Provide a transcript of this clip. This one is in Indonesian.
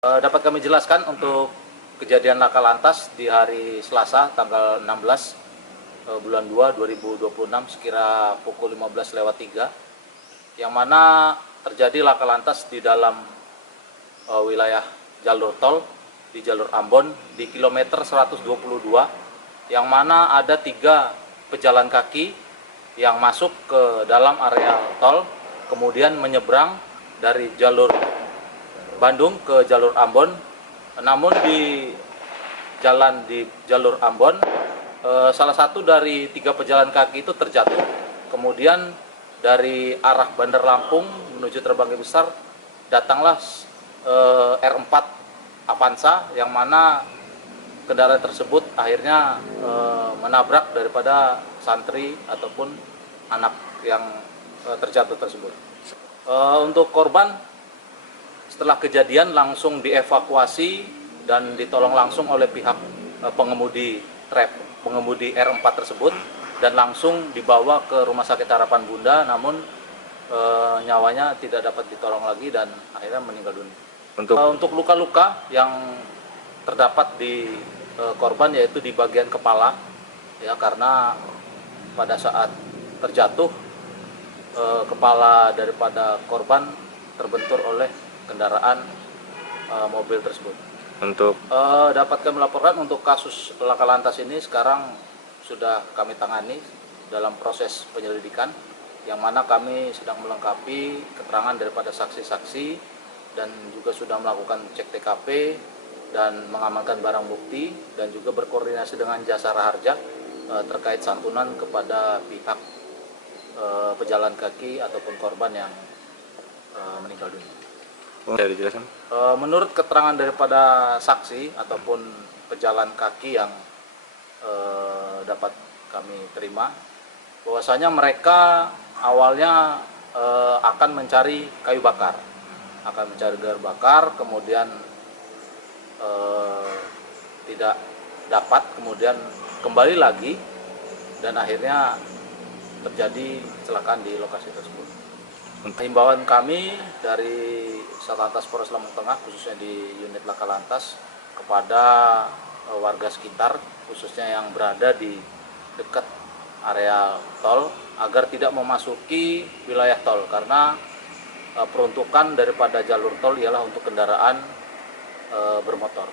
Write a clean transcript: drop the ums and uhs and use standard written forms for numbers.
Dapat kami jelaskan untuk kejadian laka lantas di hari Selasa tanggal 16 bulan 2 2026 sekira pukul 15:03 yang mana terjadi laka lantas di dalam wilayah jalur tol di jalur Ambon di kilometer 122 yang mana ada 3 pejalan kaki yang masuk ke dalam area tol kemudian menyeberang dari jalur Bandung ke jalur Ambon. Namun di jalur Ambon salah satu dari 3 pejalan kaki itu terjatuh. Kemudian dari arah Bandar Lampung menuju Terbanggi Besar datanglah R4 Avanza yang mana kendaraan tersebut akhirnya menabrak daripada santri ataupun anak yang terjatuh tersebut. Untuk korban setelah kejadian langsung dievakuasi dan ditolong langsung oleh pihak pengemudi R4 tersebut dan langsung dibawa ke Rumah Sakit Harapan Bunda, namun nyawanya tidak dapat ditolong lagi dan akhirnya meninggal dunia. Untuk luka-luka yang terdapat di korban yaitu di bagian kepala, ya, karena pada saat terjatuh kepala daripada korban terbentur oleh kendaraan mobil tersebut. Dapat kami laporkan untuk kasus laka lantas ini sekarang sudah kami tangani dalam proses penyelidikan, yang mana kami sedang melengkapi keterangan daripada saksi-saksi dan juga sudah melakukan cek TKP dan mengamankan barang bukti dan juga berkoordinasi dengan jasa raharja terkait santunan kepada pihak pejalan kaki ataupun korban yang meninggal dunia. Menurut keterangan daripada saksi ataupun pejalan kaki yang dapat kami terima, bahwasanya mereka awalnya akan mencari kayu bakar, kemudian tidak dapat, kemudian kembali lagi dan akhirnya terjadi kecelakaan di lokasi tersebut. Himbauan kami dari Satlantas Polres Lampung Tengah khususnya di unit laka lantas kepada warga sekitar khususnya yang berada di dekat area tol agar tidak memasuki wilayah tol karena peruntukan daripada jalur tol ialah untuk kendaraan bermotor.